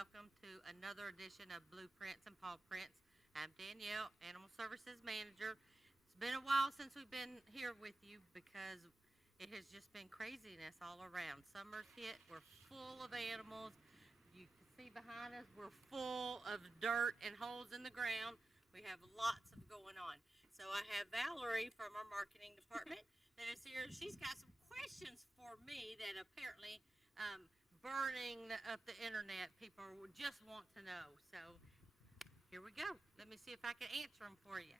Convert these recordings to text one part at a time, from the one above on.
welcome to another edition of Blueprints and Paw Prints. I'm Danielle, Animal Services Manager. It's been a while since we've been here with you because it has just been craziness all around. Summer's hit, we're full of animals. You can see behind us, we're full of dirt and holes in the ground. We have lots of going on. So I have Valerie from our marketing department that is here. She's got some questions for me that apparently burning up the internet. People just want to know. So here we go. Let me see if I can answer them for you.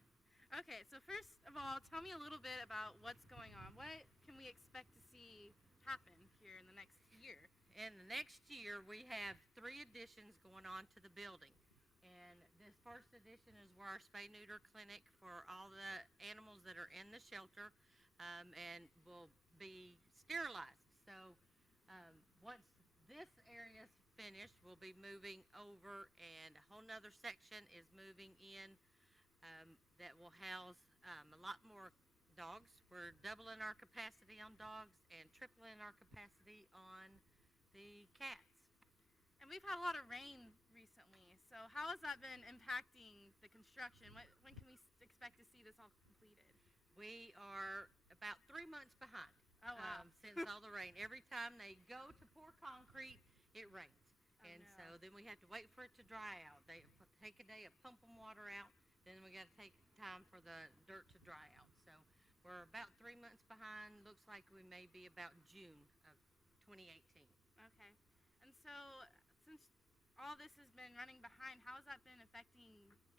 Okay, so first of all, tell me a little bit about what's going on. What can we expect to see happen here in the next year? In the next year, we have 3 additions going on to the building. And this first edition is where our spay-neuter clinic for all the animals that are in the shelter and will be sterilized. So once this area is finished, we'll be moving over, and a whole nother section is moving in that will house a lot more dogs. We're doubling our capacity on dogs and tripling our capacity on the cats. And we've had a lot of rain recently, so how has that been impacting the construction? When can we expect to see this all completed? We are about 3 months behind. Oh, wow. Since all the rain. Every time they go to pour concrete, it rains. Oh, and no. so then we have to wait for it to dry out. They take a day of pumping water out, then we got to take time for the dirt to dry out. So we're about 3 months behind. Looks like we may be about June of 2018. Okay. And so since all this has been running behind, how has that been affecting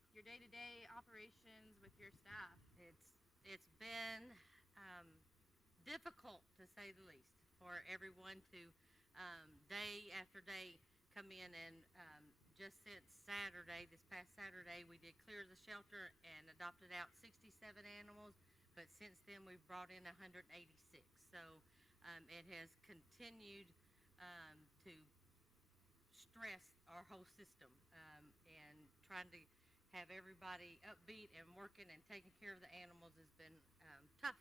your day-to-day operations with your staff? It's been difficult, to say the least, for everyone to day after day come in and just since Saturday, this past Saturday, we did clear the shelter and adopted out 67 animals, but since then we've brought in 186. So it has continued to stress our whole system and trying to have everybody upbeat and working and taking care of the animals has been tough.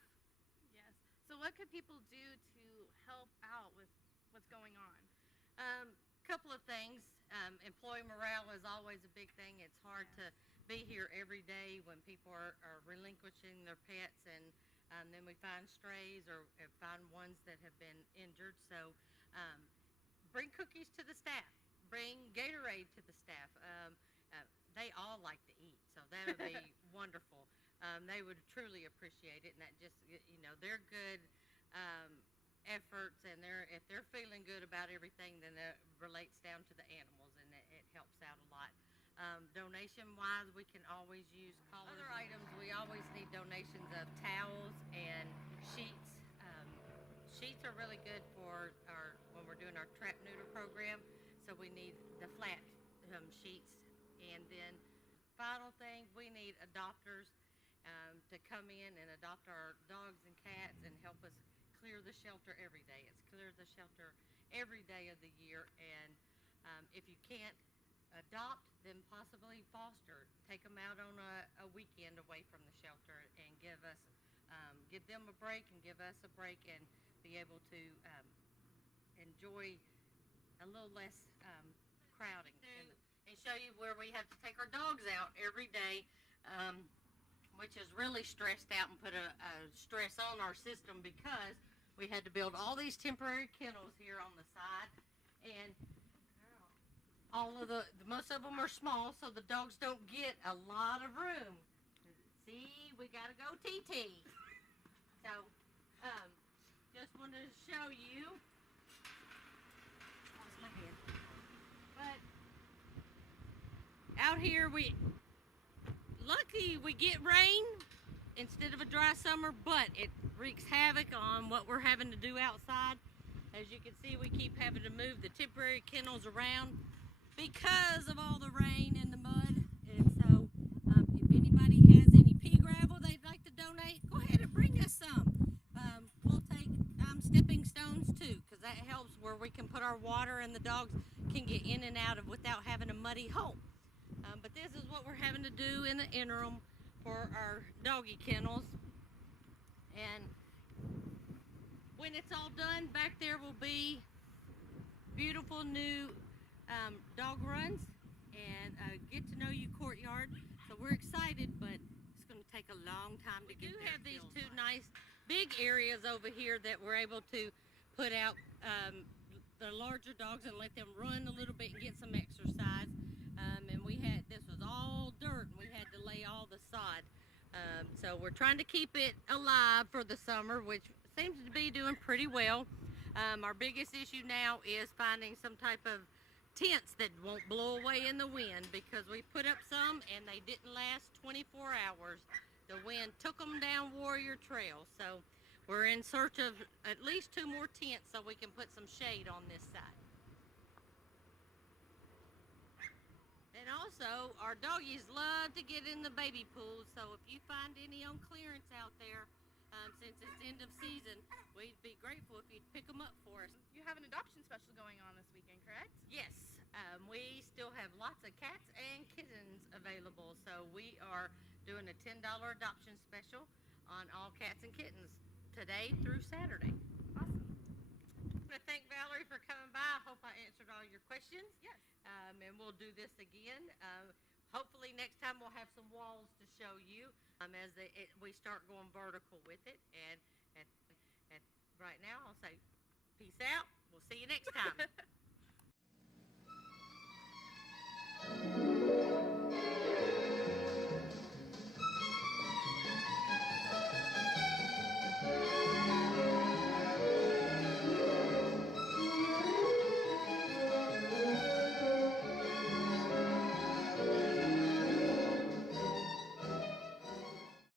Yes. So what could people do to help out with what's going on? Couple of things. Employee morale is always a big thing. It's hard to be here every day when people are relinquishing their pets, and then we find strays or find ones that have been injured. So bring cookies to the staff. Bring Gatorade to the staff. They all like to eat, so that would be wonderful. They would truly appreciate it, and that just, they're good efforts, and if they're feeling good about everything, then it relates down to the animals, and it helps out a lot. Donation-wise, we can always use collars. Other items, we always need donations of towels and sheets. Sheets are really good for when we're doing our trap neuter program, so we need the flat sheets. And then final thing, we need adopters to come in and adopt our dogs and cats and help us clear the shelter every day. It's clear the shelter every day of the year, and if you can't adopt, then possibly foster. Take them out on a weekend away from the shelter and give them a break and give us a break and be able to enjoy a little less crowding. And show you where we have to take our dogs out every day, which has really stressed out and put a stress on our system because we had to build all these temporary kennels here on the side, and all of most of them are small, so the dogs don't get a lot of room. See, we gotta go TT. So, just wanted to show you. Lost my head. But out here, lucky we get rain instead of a dry summer, but it wreaks havoc on what we're having to do outside. As you can see, we keep having to move the temporary kennels around because of all the rain and the mud. And so if anybody has any pea gravel they'd like to donate, go ahead and bring us some. We'll take stepping stones too, because that helps where we can put our water and the dogs can get in and out of without having a muddy hole. But this is what we're having to do in the interim for our doggy kennels. And when it's all done, back there will be beautiful new dog runs and get to know you courtyard. So we're excited, but it's going to take a long time to get there. We do have these two nice big areas over here that we're able to put out the larger dogs and let them run a little bit and get some exercise. And this was all dirt, and we had to lay all the sod. So we're trying to keep it alive for the summer, which seems to be doing pretty well. Our biggest issue now is finding some type of tents that won't blow away in the wind, because we put up some and they didn't last 24 hours. The wind took them down Warrior Trail. So we're in search of at least 2 more tents so we can put some shade on this side. And also, our doggies love to get in the baby pools, so if you find any on clearance out there, since it's end of season, we'd be grateful if you'd pick them up for us. You have an adoption special going on this weekend, correct? Yes, we still have lots of cats and kittens available, so we are doing a $10 adoption special on all cats and kittens today through Saturday. Awesome. I want to thank Valerie for coming by. I hope I answered all your questions. Yes. And we'll do this again. Hopefully next time we'll have some walls to show you as we start going vertical with it. And right now I'll say peace out. We'll see you next time.